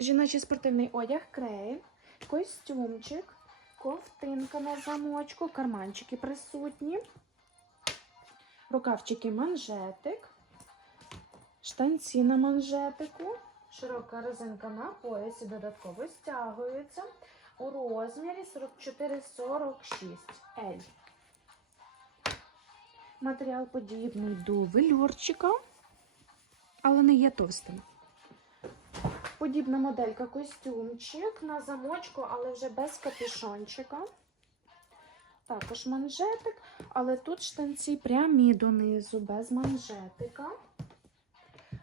Жіночий спортивний одяг, крейн, костюмчик, ковтинка на замочку, карманчики присутні, рукавчики манжетик, штанці на манжетику, широка резинка на поясі додатково стягується у розмірі 44-46 L. Матеріал подібний до велюрчика, але не є товстим. Подібна моделька костюмчик на замочку, але вже без капюшончика. Також манжетик, але тут штанці прямі донизу, без манжетика.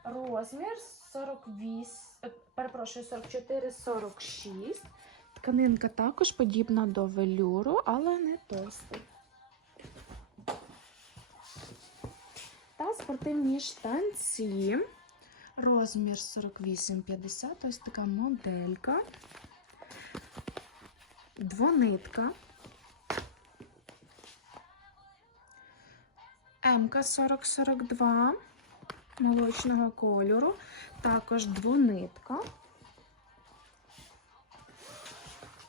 Розмір 48, е, перепрошую, 44-46. Тканинка також подібна до велюру, але не товстий. Та спортивні штанці. Розмір 48-50, ось така моделька. Двонитка. МК 4042 молочного кольору. Також двонитка.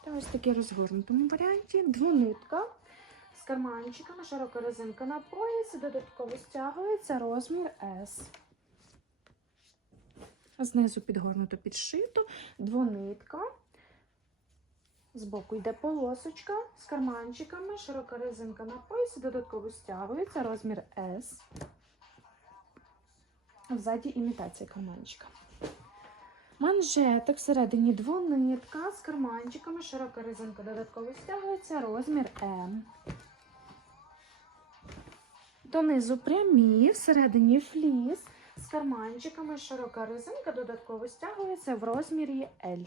Та ось такі розгорнутому варіанті. Двонитка з карманчиками, широка резинка на поясі, додатково стягується розмір S. Знизу підгорнуто підшито, двонитка. Збоку йде полосочка з карманчиками, широка резинка на поясі, додатково стягується, розмір S. Ззаді імітація карманчика. Манжетик всередині двонитка з карманчиками, широка резинка додатково стягується, розмір М. Донизу прямі, всередині фліс карманчиками, широка резинка додатково стягується в розмірі L.